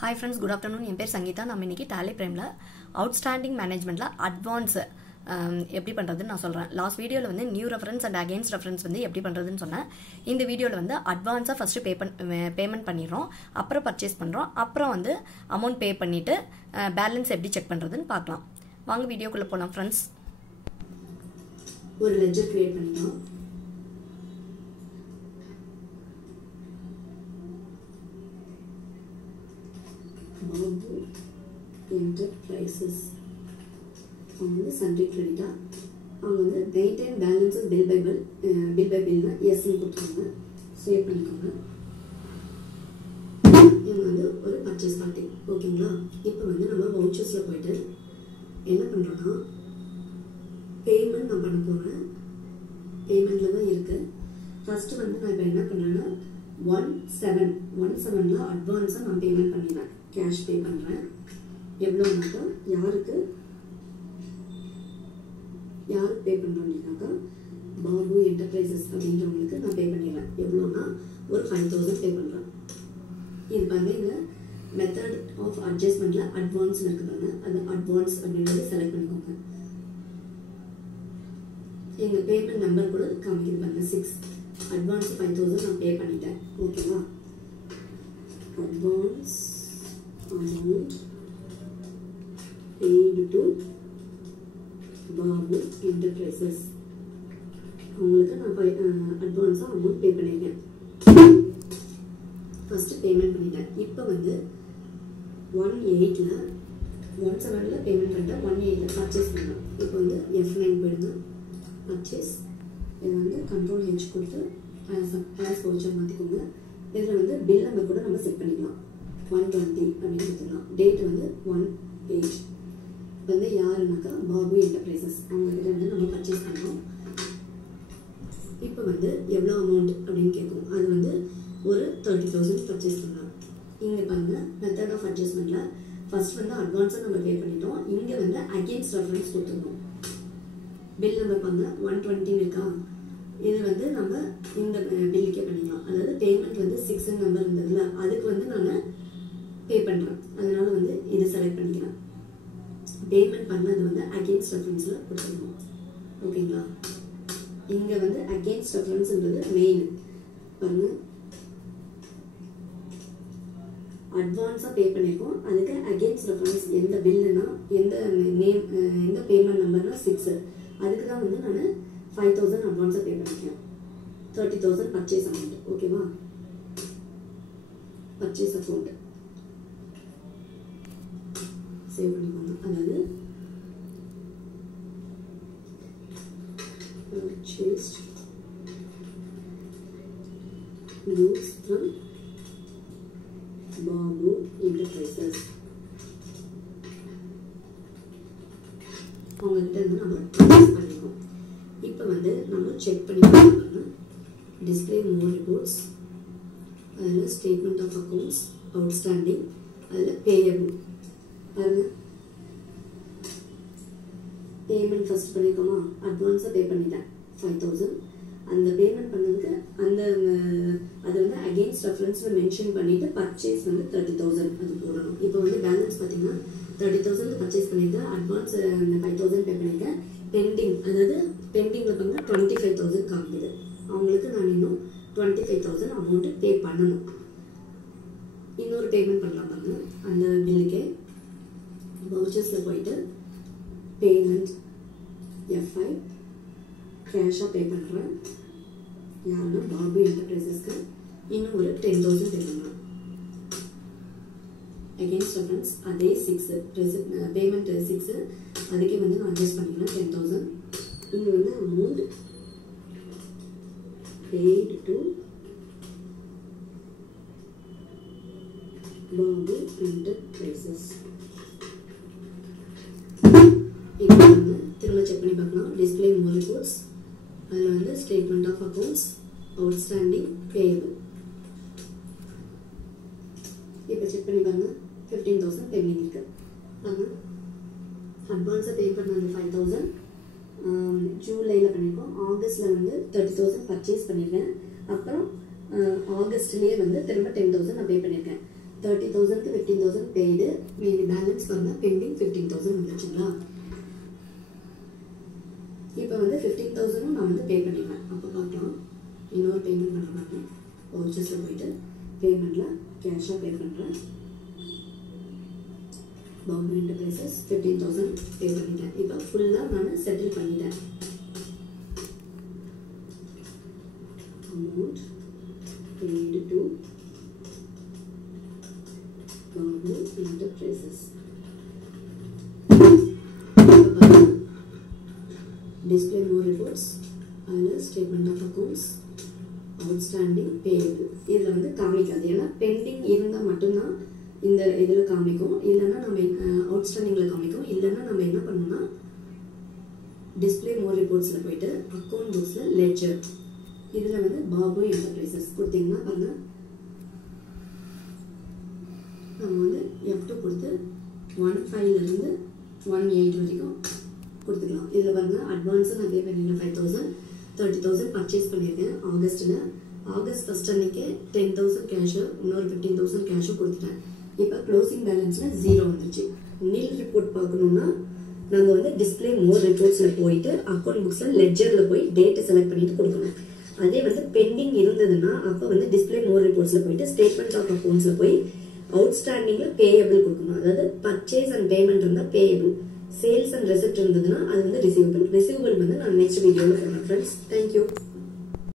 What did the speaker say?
Hi friends, good afternoon. என் பேர் சங்கீதா. நம்ம இன்னைக்கு Tally Primeல அவுட்ஸ்டாண்டிங் மேனேஜ்மெண்ட்ல அட்வான்ஸ் எப்படி பண்றதுன்னு நான் சொல்றேன். லாஸ்ட் வீடியோல வந்து new reference and against reference வந்து எப்படி பண்றதுன்னு சொன்னேன். இந்த வீடியோல வந்து அட்வான்ஸா ஃபர்ஸ்ட் பேமெண்ட் பண்ணிடுறோம், அப்புறம் பர்ச்சேஸ் பண்றோம், அப்புறம் வந்து அமௌண்ட் பே பண்ணிட்டு பேலன்ஸ் எப்படி செக் பண்றதுன்னு பார்க்கலாம். வாங்க வீடியோக்குள்ள போலாம் ஃப்ரெண்ட்ஸ். ஒரு லெட்ஜர் கிரியேட் பண்ணிக்கலாம். Babu Enterprises அவங்க வந்து சண்டே கிரெடிட்டா அவங்க வந்து மெயின்டைன் பேலன்ஸஸ் பில் பை பில்னா எஸ்ன்னு கொடுத்துருவாங்க. சேவ் பண்ணிக்கோங்க. இவங்க வந்து ஒரு பர்ச்சேஸ் பார்ட்டி. ஓகேங்களா? இப்போ வந்து நம்ம வவுச்சர்ஸில் போயிட்டு என்ன பண்ணுறோன்னா பேமெண்ட் நான் பண்ண போகிறேன். பேமெண்ட்டில் தான் இருக்குது. ஃபஸ்ட்டு வந்து நான் இப்போ என்ன பண்ணுறேன்னா 17 அட்வான்ஸாக நான் பேமெண்ட் பண்ணிடுறேன். கேஷ் பே பண்ணுறேன். எவ்வளோனாக்கா யாருக்கு பே பண்ணுறேன் அப்படின்னாக்கா பாபு என்டர்பிரைசஸ் அப்படின்றவங்களுக்கு நான் பே பண்ணிடுறேன். எவ்வளோனா ஒரு 5000 பே பண்ணுறேன். இது பாருங்க, இந்த மெத்தட் ஆஃப் அட்ஜஸ்ட்மெண்ட்டில் அட்வான்ஸ் இருக்குதாங்க. அந்த அட்வான்ஸ் அப்படின்றத செலக்ட் பண்ணிக்கோங்க. எங்கள் பேமெண்ட் நம்பர் கூட காமிக்குது பாருங்க, 6 அட்வான்ஸ் 5000 நான் பே பண்ணிட்டேன். ஓகேவா? Advance amount paid to Babu Enterprises. அவங்களுக்கு நான் அட்வான்ஸாக அமௌண்ட் பே பண்ணியிருக்கேன். ஃபஸ்ட்டு பேமெண்ட் பண்ணிட்டேன். இப்போ வந்து 17 பேமெண்ட் பண்ணிட்டேன். 18 பர்ச்சேஸ் பண்ணேன். இப்போ வந்து F9 போயிடுங்க. பர்ச்சேஸ் இதை வந்து கண்ட்ரோல் H கொடுத்து ஆஸ் வவுச்சர் மாற்றிக்கோங்க. இதில் வந்து பில் நம்பர் கூட நம்ம செட் பண்ணிக்கலாம். 120 அப்படின்னு கொடுத்துக்கலாம். டேட் வந்து 1/8. வந்து யாருனாக்கா பாபு என்டர்பிரைசஸ் அவங்ககிட்ட வந்து நம்ம பர்ச்சேஸ் பண்ணுறோம். இப்போ வந்து எவ்வளோ அமௌண்ட் அப்படின்னு கேட்கும். அது வந்து ஒரு 30,000 பர்ச்சேஸ் பண்ணலாம். இங்கே பாருங்க, மெத்தட் ஆஃப் அட்ஜஸ்ட்மெண்ட்டில் ஃபர்ஸ்ட் வந்து அட்வான்ஸாக நம்ம பே பண்ணிட்டோம். இங்கே வந்து அகெயின்ஸ்ட் ரெஃபரன்ஸ் கொடுத்துருந்தோம். பில் நம்பர் பாருங்க 120 இருக்கா. இது வந்து நம்ம இந்த பில்லுக்கே பண்ணிக்கலாம். அதாவது பேமெண்ட் வந்து 6 நம்பர் இருந்ததுல அதுக்கு வந்து நான் பே பண்ணுறேன். அதனால வந்து இதை செலக்ட் பண்ணிக்கிறேன். பேமெண்ட் பண்ணது வந்து அகெயின்ஸ்ட் ரெஃபரன்ஸில் கொடுத்துருக்கோம். ஓகேங்களா? இங்கே வந்து அகெயின்ஸ்ட் ரெஃபரன்ஸ்ன்றது மெயின் பாருங்க. அட்வான்ஸாக பே பண்ணியிருக்கோம். அதுக்கு அகெயின்ஸ்ட் ரெஃபரன்ஸ் எந்த பில்லுனா எந்த நேம் எந்த பேமெண்ட் நம்பர்னா 6. அதுக்கு தான் வந்து நான் 5000 அட்வான்ஸாக பே பண்ணிக்கிறேன். 30,000 பர்ச்சேஸ் அமௌண்ட். ஓகேவா? பர்ச்சேஸ் அமௌண்ட் சேவ் பண்ணிக்கோங்க. அதாவது purchased goods from Babu Enterprises. அவங்ககிட்ட இருந்து நம்ம பர்ச்சேஸ் பண்ணிக்கோம். இப்போ வந்து நம்ம செக் பண்ணி பார்க்கணும். டிஸ்பிளே மோர் ரிப்போர்ட்ஸ், அதில் ஸ்டேட்மெண்ட் ஆஃப் அக்கௌண்ட்ஸ், அவுட்ஸ்டாண்டிங், அதில் பேயபிள் பாருங்க. பேமெண்ட் ஃபர்ஸ்ட் பண்ணிக்கோமா. அட்வான்ஸாக பே பண்ணிட்டேன் 5000. அந்த பேமெண்ட் பண்ணதுக்கு அது வந்து அகெயின்ஸ்ட் ரெஃபரன்ஸில் மென்ஷன் பண்ணிவிட்டு பர்ச்சேஸ் வந்து 30,000 அது போடணும். இப்போ வந்து பேலன்ஸ் பார்த்தீங்கன்னா 30,000 பர்ச்சேஸ் பண்ணியிருக்கேன். அட்வான்ஸ் அந்த 5000 பே பண்ணியிருக்கேன். பெண்டிங், அதாவது பெண்டிங்கில் பண்ணால் 25,000 காமிக்குது. அவங்களுக்கு நான் இன்னும் 25,000 அமௌண்ட்டு பே பண்ணணும். இன்னொரு பேமெண்ட் பண்ணலாம் பாருங்க. அந்த பில்லுக்கே வவுச்சர்ஸில் போயிட்டு பேமெண்ட் F5 கேஷாக பே பண்ணுறேன். யாருன்னா பாபு என்டர்பிரைசஸ்க்கு இன்னும் ஒரு 10,000 பே பண்ணுறேன். அகெயின்ஸ்ட் ரெஃபரன்ஸ் அதே 6 பேமெண்ட் 6 அதுக்கே வந்து நான் அட்ஜஸ்ட் பண்ணிக்கிறேன் 10,000. இங்கே வந்து amount paid to Babu Enterprises. இப்போ வந்து திரும்ப செக் பண்ணி பார்க்கலாம். டிஸ்பிளே மோர் ரிப்போர்ட்ஸ், அதில் வந்து statement of accounts, outstanding, payable. இப்போ செக் பண்ணி பாருங்க, 15,000 பெண்டிங் இருக்கு. பாருங்க, அட்வான்ஸாக பே பண்ணது 5000 ஜூலையில் பண்ணியிருக்கோம். ஆகஸ்ட்டில் வந்து 30,000 பர்ச்சேஸ் பண்ணியிருக்கேன். அப்புறம் ஆகஸ்ட்லேயே வந்து திரும்ப 10,000 நான் பே பண்ணியிருக்கேன். 30,000க்கு 15,000 பெய்டு, மீதி பேலன்ஸ் பாருங்க பெண்டிங் 15,000 வந்துச்சுங்களா. இப்போ வந்து 15,000 நான் வந்து பே பண்ணிடுவேன். அப்போ பார்க்கலாம் இன்னொரு பேமெண்ட் பண்ணுறாங்க. வவுச்சர்ஸில் போயிட்டு பேமெண்ட்டில் கேஷாக பே பண்ணுறேன். பாம்பே என்டர்பிரைசஸ் 15,000 பே பண்ணிட்டேன். இப்போ ஃபுல்லாக நான் செட்டில் பண்ணிட்டேன். Amount paid to Bombay Enterprises. Display more reports, அதில் statement of accounts, outstanding, payable. இதில் வந்து காமிக்காது, ஏன்னா பெண்டிங் இருந்தால் மட்டும்தான் இந்த இதில் காமிக்கும். இல்லைன்னா நம்ம அவுட்ஸ்டாண்டிங்கில் காமிக்கும். இல்லைன்னா நம்ம என்ன பண்ணோம்னா டிஸ்பிளே மோர் ரிப்போர்ட்ஸில் போயிட்டு அக்கௌண்ட் புக்ஸில் லெட்ஜர், இதில் வந்து பாபு என்டர்பிரைசஸ் கொடுத்தீங்கன்னா பாருங்க, நம்ம வந்து F2 கொடுத்து 1.5 1.8 வரைக்கும் கொடுத்துக்கலாம். இதில் பாருங்க அட்வான்ஸாக நான் பே பண்ணியிருக்கேன் 5,000, 30,000 பர்ச்சேஸ் பண்ணியிருக்கேன் ஆகஸ்ட்டில். ஆகஸ்ட் ஃபர்ஸ்ட் அன்னைக்கு 10,000 கேஷு, இன்னொரு 15,000 கேஷும் கொடுத்துட்டேன். இப்போ க்ளோசிங் பேலன்ஸில் 0 வந்துருச்சு. நீல் ரிப்போர்ட் பார்க்கணுன்னா நாங்கள் வந்து டிஸ்பிளே மோர் ரிப்போர்ட்ஸில் போயிட்டு அக்கௌண்ட் புக்ஸில் லெட்ஜரில் போய் டேட்டை செலக்ட் பண்ணிட்டு கொடுக்கணும். அதே வந்து பெண்டிங் இருந்ததுன்னா அப்போ வந்து டிஸ்பிளே மோர் ரிப்போர்ட்ஸில் போயிட்டு ஸ்டேட்மெண்ட் ஆஃப் அக்கௌண்ட்ஸில் போய் அவுட்ஸ்டாண்டிங்கில் பேயபிள் கொடுக்கணும். அதாவது பர்ச்சேஸ் அண்ட் பேமெண்ட் இருந்தால் பேயபிள், சேல்ஸ் அண்ட் ரெசிப்ட் இருந்ததுன்னா அது வந்து ரிசீவபிள். ரிசீவபிள் வந்து நான் நெக்ஸ்ட் வீடியோவில் சொல்கிறேன் ஃப்ரெண்ட்ஸ். தேங்க்யூ.